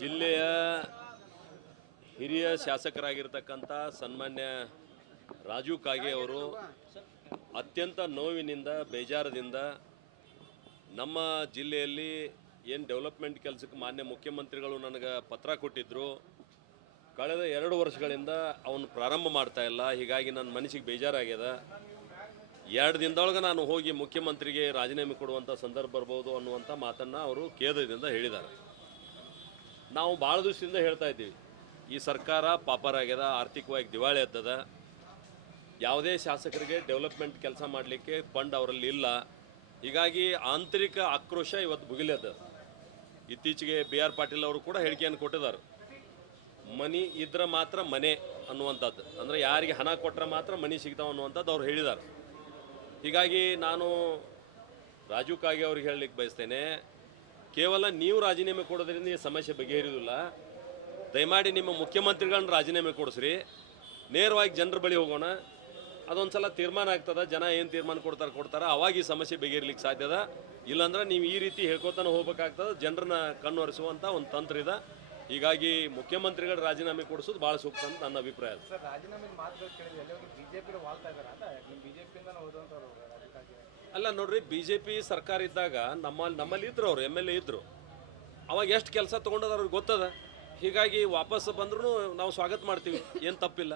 ಜಿಲ್ಲೆಯ ಹಿರಿಯ ಶಾಸಕರಾಗಿರ್ತಕ್ಕಂಥ ಸನ್ಮಾನ್ಯ ರಾಜು ಕಾಗೆ ಅವರು ಅತ್ಯಂತ ನೋವಿನಿಂದ ಬೇಜಾರದಿಂದ ನಮ್ಮ ಜಿಲ್ಲೆಯಲ್ಲಿ ಏನು ಡೆವಲಪ್ಮೆಂಟ್ ಕೆಲಸಕ್ಕೆ ಮಾನ್ಯ ಮುಖ್ಯಮಂತ್ರಿಗಳು ನನಗೆ ಪತ್ರ ಕೊಟ್ಟಿದ್ದರು. ಕಳೆದ 2 ವರ್ಷಗಳಿಂದ ಅವನು ಪ್ರಾರಂಭ ಮಾಡ್ತಾ ಇಲ್ಲ. ಹೀಗಾಗಿ ನನ್ನ ಮನಸ್ಸಿಗೆ ಬೇಜಾರಾಗ್ಯದ. 2 ದಿನದೊಳಗೆ ನಾನು ಹೋಗಿ ಮುಖ್ಯಮಂತ್ರಿಗೆ ರಾಜೀನಾಮೆ ಕೊಡುವಂಥ ಸಂದರ್ಭ ಬರ್ಬೋದು ಅನ್ನುವಂಥ ಮಾತನ್ನು ಅವರು ಖೇದದಿಂದ ಹೇಳಿದ್ದಾರೆ. ನಾವು ಭಾಳ ದಿವಸದಿಂದ ಹೇಳ್ತಾ ಇದ್ದೀವಿ, ಈ ಸರ್ಕಾರ ಪಾಪರಾಗ್ಯದ, ಆರ್ಥಿಕವಾಗಿ ದಿವಾಳಿ ಎದ್ದದ, ಯಾವುದೇ ಶಾಸಕರಿಗೆ ಡೆವಲಪ್ಮೆಂಟ್ ಕೆಲಸ ಮಾಡಲಿಕ್ಕೆ ಫಂಡ್ ಅವರಲ್ಲಿ ಇಲ್ಲ. ಹೀಗಾಗಿ ಆಂತರಿಕ ಆಕ್ರೋಶ ಇವತ್ತು ಭುಗಿಲದ. ಇತ್ತೀಚೆಗೆ BR ಪಾಟೀಲ್ ಅವರು ಕೂಡ ಹೇಳಿಕೆಯನ್ನು ಕೊಟ್ಟಿದ್ದಾರೆ, ಮನಿ ಇದ್ರೆ ಮಾತ್ರ ಮನೆ ಅನ್ನುವಂಥದ್ದು, ಅಂದರೆ ಯಾರಿಗೆ ಹಣ ಕೊಟ್ಟರೆ ಮಾತ್ರ ಮನಿ ಸಿಗ್ತಾವೆ ಅನ್ನುವಂಥದ್ದು ಅವ್ರು ಹೇಳಿದ್ದಾರೆ. ಹೀಗಾಗಿ ನಾನು ರಾಜು ಕಾಗೆ ಅವ್ರಿಗೆ ಹೇಳಲಿಕ್ಕೆ ಬಯಸ್ತೇನೆ, ಕೇವಲ ನೀವು ರಾಜೀನಾಮೆ ಕೊಡೋದ್ರಿಂದ ಈ ಸಮಸ್ಯೆ ಬಗೆಹರಿಯೋದಿಲ್ಲ. ದಯಮಾಡಿ ನಿಮ್ಮ ಮುಖ್ಯಮಂತ್ರಿಗಳನ್ನ ರಾಜೀನಾಮೆ ಕೊಡಿಸ್ರಿ, ನೇರವಾಗಿ ಜನರ ಬಳಿ ಹೋಗೋಣ. ಅದೊಂದು ಸಲ ತೀರ್ಮಾನ ಆಗ್ತದೆ, ಜನ ಏನು ತೀರ್ಮಾನ ಕೊಡ್ತಾರೆ ಅವಾಗ ಈ ಸಮಸ್ಯೆ ಬಗೆಹರಿಲಿಕ್ಕೆ ಸಾಧ್ಯದ. ಇಲ್ಲಾಂದ್ರೆ ನೀವು ಈ ರೀತಿ ಹೇಳ್ಕೊತಾನೆ ಹೋಗ್ಬೇಕಾಗ್ತದೆ, ಜನರನ್ನ ಕಣ್ಣು ಒರೆಸುವಂಥ ಒಂದು ತಂತ್ರ ಇದೆ. ಹೀಗಾಗಿ ಮುಖ್ಯಮಂತ್ರಿಗಳ ರಾಜೀನಾಮೆ ಕೊಡಿಸೋದು ಭಾಳ ಸೂಕ್ತ ಅಂತ ನನ್ನ ಅಭಿಪ್ರಾಯ. ಅಲ್ಲ ನೋಡ್ರಿ, BJP ಸರ್ಕಾರ ಇದ್ದಾಗ ನಮ್ಮಲ್ಲಿ ಇದ್ರು, ಅವರು MLA ಇದ್ದರು, ಅವಾಗ ಎಷ್ಟು ಕೆಲಸ ತೊಗೊಂಡದ ಅವ್ರಿಗೆ ಗೊತ್ತದ. ಹೀಗಾಗಿ ವಾಪಸ್ ಬಂದ್ರೂ ನಾವು ಸ್ವಾಗತ ಮಾಡ್ತೀವಿ, ಏನು ತಪ್ಪಿಲ್ಲ.